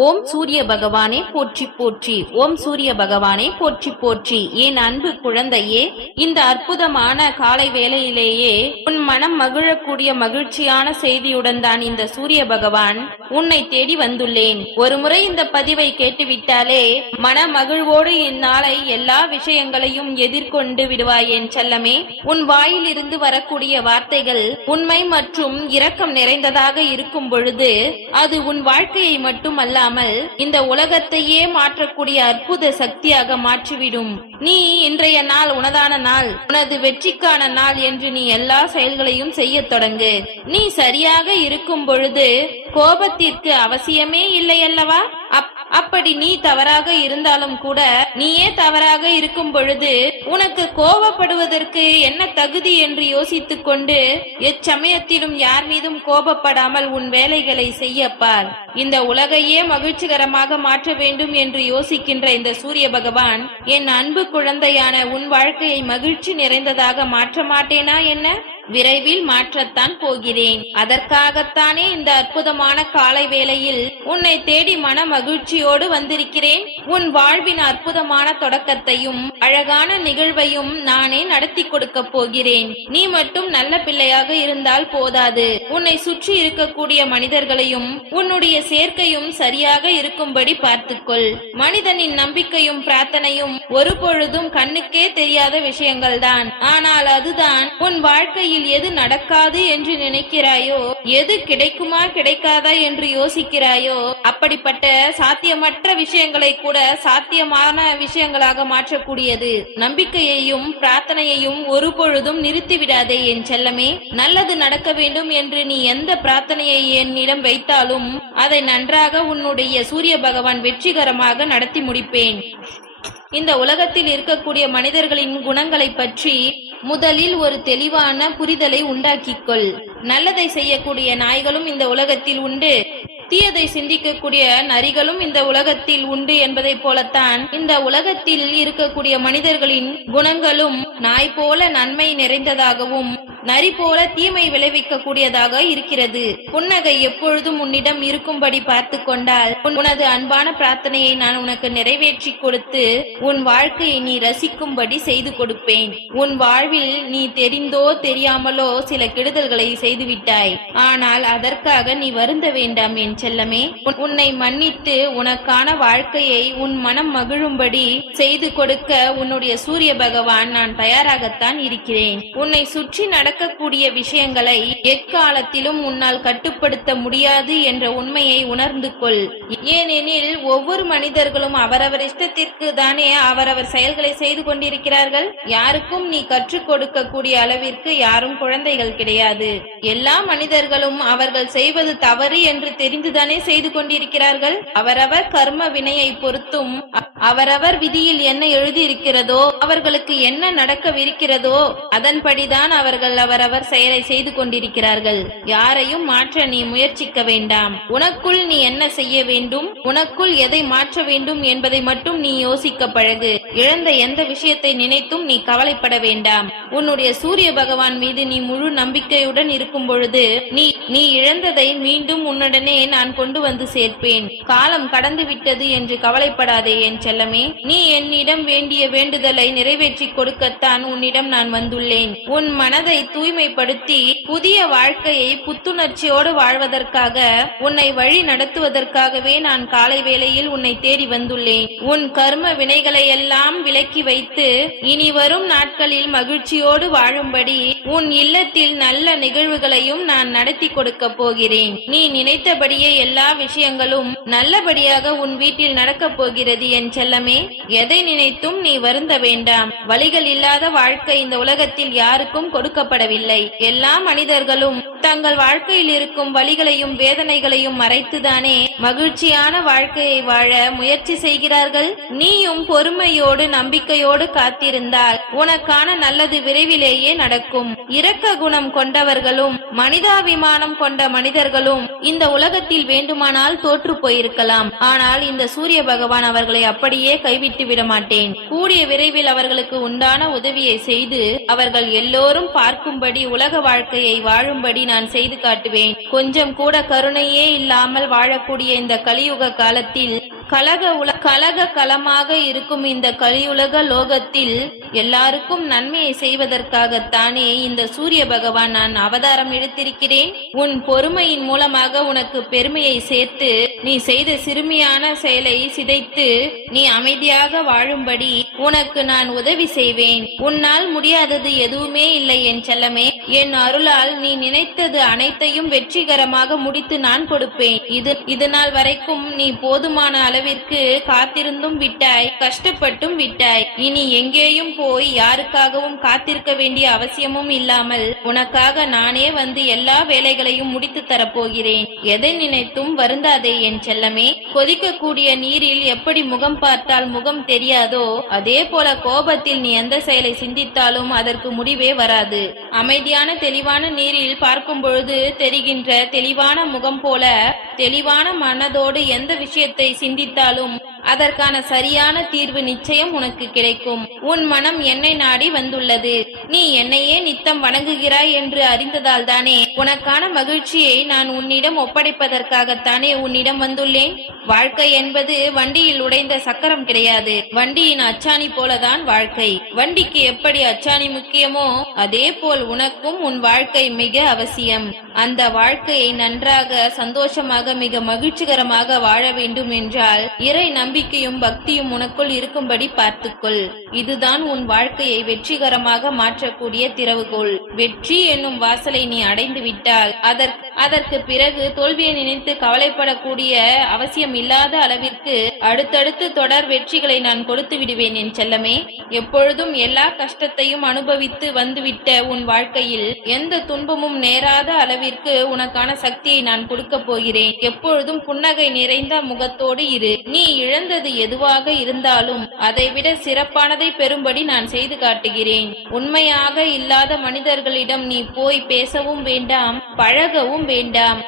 ஓம் சூரிய பகவானே போற்றி போற்றி. ஓம் சூரிய பகவானே போற்றி போற்றி. என் அன்பு குழந்தையே இந்த அற்புதமான காலை வேளையிலேயே உன் மனம் மகிழக்கூடிய மகிழ்ச்சியான செய்தியுடன் தான் இந்த சூரிய பகவான் உன்னை தேடி வந்துள்ளேன். ஒருமுறை இந்த பதிவை கேட்டுவிட்டாலே மன மகிழ்வோடு இந்நாளை எல்லா விஷயங்களையும் எதிர்கொண்டு விடுவாய் என் செல்லமே. உன் வாயிலிருந்து வரக்கூடிய வார்த்தைகள் உண்மை மற்றும் இரக்கம் நிறைந்ததாக இருக்கும் பொழுது அது உன் வாழ்க்கையை இல்லாமல் இந்த உலகத்தையே மாற்றக்கூடிய அற்புத சக்தியாக மாற்றிவிடும். நீ இன்றைய நாள் உனதான நாள் உனது வெற்றிக்கான நாள் என்று நீ எல்லா செயல்களையும் செய்யத் தொடங்கு. நீ சரியாக இருக்கும் பொழுது கோபத்திற்கு அவசியமே இல்லை அல்லவா? அப்ப அப்படி நீ தவறாக இருந்தாலும் கூட நீயே தவறாக இருக்கும் பொழுது உனக்கு கோபப்படுவதற்கு என்ன தகுதி என்று யோசித்துக் கொண்டு எச்சமயத்திலும் யார் மீதும் கோபப்படாமல் உன் வேலைகளை செய்யப்பார். இந்த உலகையே மகிழ்ச்சிகரமாக மாற்ற வேண்டும் என்று யோசிக்கின்ற இந்த சூரிய பகவான் என் அன்பு குழந்தையான உன் வாழ்க்கையை மகிழ்ச்சி நிறைந்ததாக மாற்ற மாட்டேனா என்ன? விரைவில் மாற்றத்தான் போகிறேன். அதற்காகத்தானே இந்த அற்புதமான காலை வேளையில் உன்னை தேடி மன மகிழ்ச்சியோடு வந்திருக்கிறேன். உன் வாழ்வின் அற்புதமான தொடக்கத்தையும் அழகான நிகழ்வையும் நானே நடத்தி கொடுக்க போகிறேன். நீ மட்டும் நல்ல பிள்ளையாக இருந்தால் போதாது. உன்னை சுற்றி இருக்கக்கூடிய மனிதர்களையும் உன்னுடைய சேர்க்கையும் சரியாக இருக்கும்படி பார்த்துக்கொள். மனிதனின் நம்பிக்கையும் பிரார்த்தனையும் ஒருபொழுதும் கண்ணுக்கே தெரியாத விஷயங்கள்தான். ஆனால் அதுதான் உன் வாழ்க்கையில் எது நடக்காது என்று நினைக்கிறாயோ எது கிடைக்குமா கிடைக்காதா என்று யோசிக்கிறாயோ அப்படிப்பட்ட சாத்தியமற்ற விஷயங்களை கூட சாத்தியமான விஷயங்களாக மாற்றக்கூடியது. நம்பிக்கையையும் பிரார்த்தனையையும் ஒரு பொழுதும் நிறுத்திவிடாதே என் செல்லமே. நல்லது நடக்க வேண்டும் என்று நீ எந்த பிரார்த்தனையை என்னிடம் வைத்தாலும் அதை நன்றாக உன்னுடைய சூரிய பகவான் வெற்றிகரமாக நடத்தி முடிப்பேன். இந்த உலகத்தில் இருக்கக்கூடிய மனிதர்களின் குணங்களை பற்றி முதலில் ஒரு தெளிவான புரிதலை உண்டாக்கிக்கொள். நல்லதை செய்யக்கூடிய நாய்களும் இந்த உலகத்தில் உண்டு. தீயதை சிந்திக்கக்கூடிய நரிகளும் இந்த உலகத்தில் உண்டு என்பதைப் போலத்தான் இந்த உலகத்தில் இருக்கக்கூடிய மனிதர்களின் குணங்களும் நாய் போல நன்மை நிறைந்ததாகவும் நரி போல தீமை விளைவிக்க கூடியதாக இருக்கிறது. புன்னகை எப்பொழுதும் உன்னிடம் இருக்கும்படி பார்த்து கொண்டால் உனது அன்பான பிரார்த்தனையை நான் உனக்கு நிறைவேற்றி கொடுத்து உன் வாழ்க்கையை நீ ரசிக்கும்படி செய்து கொடுப்பேன். உன் வாழ்வில் நீ தெரிந்தோ தெரியாமலோ சில கெடுதல்களை செய்துவிட்டாய். ஆனால் அதற்காக நீ வருந்த வேண்டாம் என் செல்லமே. உன்- உன்னை மன்னித்து உனக்கான வாழ்க்கையை உன் மனம் மகிழும்படி செய்து கொடுக்க உன்னுடைய சூரிய பகவான் நான் தயாராகத்தான் இருக்கிறேன். உன்னை சுற்றி நட நடக்கக்கூடிய விஷயங்களை எக்காலத்திலும் உன்னால் கட்டுப்படுத்த முடியாது என்ற உண்மையை உணர்ந்து கொள். ஏனெனில் ஒவ்வொரு மனிதர்களும் அவரவர் இஷ்டத்திற்கு தானே அவரவர் செயல்களை செய்து கொண்டிருக்கிறார்கள். யாருக்கும் நீ கற்றுக் கொடுக்கக்கூடிய அளவிற்கு யாரும் குழந்தைகள் கிடையாது. எல்லா மனிதர்களும் அவர்கள் செய்வது தவறு என்று தெரிந்துதானே செய்து கொண்டிருக்கிறார்கள். அவரவர் கர்ம வினையை பொறுத்தும் அவரவர் விதியில் என்ன எழுதியிருக்கிறதோ அவர்களுக்கு என்ன நடக்கவிருக்கிறதோ அதன்படிதான் அவர்கள் அவரவர் செயலை செய்து கொண்டிருக்கிறார்கள். யாரையும் மாற்ற நீ முயற்சிக்க வேண்டாம். உனக்குள் நீ என்ன செய்ய வேண்டும்? உனக்குள் எதை மாற்ற வேண்டும் என்பதை மட்டும் நீ யோசிக்க பழகு. இழந்த எந்த விஷயத்தை நினைத்தும் நீ கவலைப்பட வேண்டாம். உன்னுடைய சூரிய பகவான் மீது நீ முழு நம்பிக்கையுடன் இருக்கும் பொழுது நீ நீ இழந்ததை மீண்டும் உன்னுடனே நான் கொண்டு வந்து சேர்ப்பேன். காலம் கடந்து விட்டது என்று கவலைப்படாதே என் செல்லமே. நீ என்னிடம் வேண்டிய வேண்டுதலை நிறைவேற்றி கொடுக்கத்தான் உன்னிடம் நான் வந்துள்ளேன். உன் மனதை தூய்மைப்படுத்தி புதிய வாழ்க்கையை புத்துணர்ச்சியோடு வாழ்வதற்காக உன்னை வழி நடத்துவதற்காகவே நான் காலை வேளையில் உன்னை தேடி வந்துள்ளேன். உன் கர்ம வினைகளை எல்லாம் விலக்கி வைத்து இனி வரும் நாட்களில் மகிழ்ச்சியோடு வாழும்படி உன் இல்லத்தில் நல்ல நிகழ்வுகளையும் நான் நடத்தி கொடுக்க போகிறேன். நீ நினைத்தபடியே எல்லா விஷயங்களும் நல்லபடியாக உன் வீட்டில் நடக்கப் போகிறது என் செல்லமே. எதை நினைத்தும் நீ வருந்த வேண்டாம். வழிகள் இல்லாத வாழ்க்கை இந்த உலகத்தில் யாருக்கும் கொடுக்கப்படவில்லை. எல்லா மனிதர்களும் தங்கள் வாழ்க்கையில் இருக்கும் வழிகளையும் வேதனைகளையும் மறைத்துதானே மகிழ்ச்சியான வாழ்க்கையை வாழ முயற்சி செய்கிறார்கள்? நீயும் பொறுமையோடு நம்பிக்கையோடு காத்திருந்தால் உனக்கான நல்லது விரைவிலேயே நடக்கும். இரக்க குணம் கொண்டவர்களும் மனிதாபிமானம் கொண்ட மனிதர்களும் இந்த உலகத்தில் வேண்டுமானால் தோற்று போயிருக்கலாம். ஆனால் இந்த சூரிய பகவான் அவர்களை அப்படியே கைவிட்டு விட மாட்டேன். கூடிய விரைவில் அவர்களுக்கு உண்டான உதவியை செய்து அவர்கள் எல்லோரும் பார்க்கும்படி உலக வாழ்க்கையை வாழும்படி நான் செய்து காட்டுவேன். கொஞ்சம் கூட கருணையே இல்லாமல் வாழக்கூடிய இந்த கலியுக காலத்தில் கலக உல கலக கலமாக இருக்கும் இந்த கலியுலக லோகத்தில் எல்லாருக்கும் நன்மையை செய்வதற்காகத்தானே இந்த சூரிய பகவான் நான் அவதாரம் எடுத்திருக்கிறேன். உன் பொறுமையின் மூலமாக உனக்கு பெருமையை சேர்த்து நீ செய்த சிறுமியான செயலை சிதைத்து நீ அமைதியாக வாழும்படி உனக்கு நான் உதவி செய்வேன். உன்னால் முடியாதது எதுவுமே இல்லை என் செல்லமே. என் அருளால் நீ நினைத்தது அனைத்தையும் வெற்றிகரமாக முடித்து நான் கொடுப்பேன். இது இது நாள் வரைக்கும் நீ போதுமான அளவிற்கு காத்திருந்தும் விட்டாய் கஷ்டப்பட்டும் விட்டாய். இனி எங்கேயும் போய் யாருக்காகவும் காத்திருக்க வேண்டிய அவசியமும் இல்லாமல் உனக்காக நானே வந்து எல்லா வேலைகளையும் முடித்து தரப்போகிறேன். எதை நினைத்தும் வருந்தாதே என் செல்லமே. கொதிக்கக்கூடிய நீரில் எப்படி முகம் பார்த்தால் முகம் தெரியாதோ அதே போல கோபத்தில் நீ எந்த செயலை சிந்தித்தாலும் அதற்கு முடிவே வராது. அமைதியான தெளிவான நீரில் பார்க்கும் பொழுது தெரிகின்ற தெளிவான முகம் போல தெளிவான மனதோடு எந்த விஷயத்தை சிந்தி சிந்தித்தாலும் அதற்கான சரியான தீர்வு நிச்சயம் உனக்கு கிடைக்கும். உன் மனம் என்னை நாடி வந்துள்ளது. நீ என்னையே நித்தம் வணங்குகிறாய் என்று அறிந்ததால் தானே உனக்கான மகிழ்ச்சியை நான் உன்னிடம் ஒப்படைப்பதற்காகத்தானே உன்னிடம் வந்துள்ளேன். வாழ்க்கை என்பது வண்டியில் உடைந்த சக்கரம் கிடையாது. வண்டியின் அச்சாணி போலதான் வாழ்க்கை. வண்டிக்கு எப்படி அச்சாணி முக்கியமோ அதே போல் உனக்கும் உன் வாழ்க்கை மிக அவசியம். அந்த வாழ்க்கையை நன்றாக சந்தோஷமாக மிக மகிழ்ச்சிகரமாக வாழ வேண்டும் என்றால் இறை நம்பிக்கையும் பக்தியும் உனக்குள் இருக்கும்படி பார்த்துக்கொள். இதுதான் உன் வாழ்க்கையை வெற்றிகரமாக மாற்றக்கூடிய திறவுகோள். வெற்றி என்னும் வாசலை நீ அடைந்து விட்டால் அதற்கு அதற்கு பிறகு தோல்வியை நினைத்து கவலைப்படக்கூடிய அவசியம் இல்லாத அளவிற்கு அடுத்தடுத்து தொடர் வெற்றிகளை நான் கொடுத்து விடுவேன் என் செல்லமே. எப்பொழுதும் எல்லா கஷ்டத்தையும் அனுபவித்து வந்துவிட்ட உன் வாழ்க்கையில் எந்த துன்பமும் நேராத அளவிற்கு உனக்கான சக்தியை நான் கொடுக்க போகிறேன். எப்பொழுதும் புன்னகை நிறைந்த முகத்தோடு இரு. நீ இழந்தது எதுவாக இருந்தாலும் அதைவிட சிறப்பானதை பெறும்படி நான் செய்து காட்டுகிறேன். உண்மையாக இல்லாத மனிதர்களிடம் நீ போய் பேசவும் வேண்டாம் பழகவும் வேண்டாம்.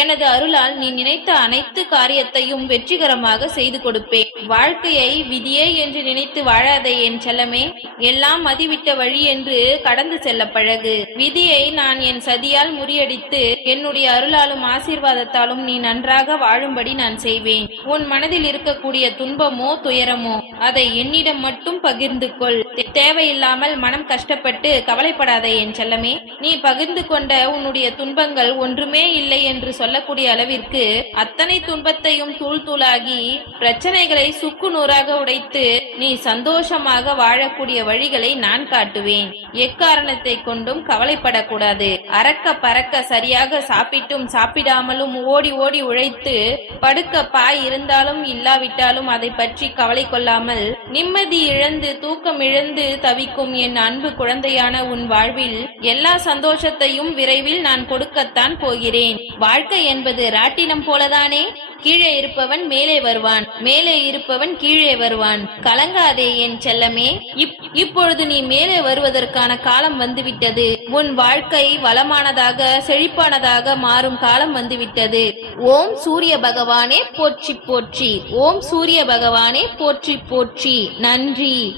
எனது அருளால் நீ நினைத்த அனைத்து காரியத்தையும் வெற்றிகரமாக செய்து கொடுப்பேன். வாழ்க்கையை விதியே என்று நினைத்து வாழாதே என் செல்லமே. எல்லாம் மதிவிட்ட வழி என்று கடந்து செல்ல பழகு. விதியை நான் என் சதியால் முறியடித்து என்னுடைய அருளாலும் ஆசீர்வாதத்தாலும் நீ நன்றாக வாழும்படி நான் செய்வேன். உன் மனதில் இருக்கக்கூடிய துன்பமோ துயரமோ அதை என்னிடம் மட்டும் பகிர்ந்து கொள். தேவையில்லாமல் மனம் கஷ்டப்பட்டு கவலைப்படாதே என் செல்லமே. நீ பகிர்ந்து கொண்ட உன்னுடைய துன்பங்கள் ஒன்றுமே இல்லை என்று சொல்லக்கூடிய அளவிற்கு அத்தனை துன்பத்தையும் தூள் தூளாகி பிரச்சனைகளை சுக்கு நூறாக உடைத்து நீ சந்தோஷமாக வாழக்கூடிய வழிகளை நான் காட்டுவேன். எக்காரணத்தை கொண்டும் கவலைப்படக்கூடாது. அறக்க பறக்க சரியாக சாப்பிட்டும் சாப்பிடாமலும் ஓடி ஓடி உழைத்து படுக்க பாய் இருந்தாலும் இல்லாவிட்டாலும் அதை பற்றி கவலை கொள்ளாமல் நிம்மதி இழந்து தூக்கம் இழந்து தவிக்கும் என் அன்பு குழந்தையான உன் வாழ்வில் எல்லா சந்தோஷத்தையும் விரைவில் நான் கொடுக்கத்தான் போகிறேன். வாழ்க்கை என்பது ராட்டினம் போலதானே? கீழே இருப்பவன் மேலே வருவான். மேலே இருப்பவன் கீழே வருவான். கலங்காதே என் செல்லமே. இப்- இப்பொழுது நீ மேலே வருவதற்கான காலம் வந்துவிட்டது. உன் வாழ்க்கை வளமானதாக செழிப்பானதாக மாறும் காலம் வந்துவிட்டது. ஓம் சூரிய பகவானே போற்றி போற்றி. ஓம் சூரிய பகவானே போற்றி போற்றி. நன்றி.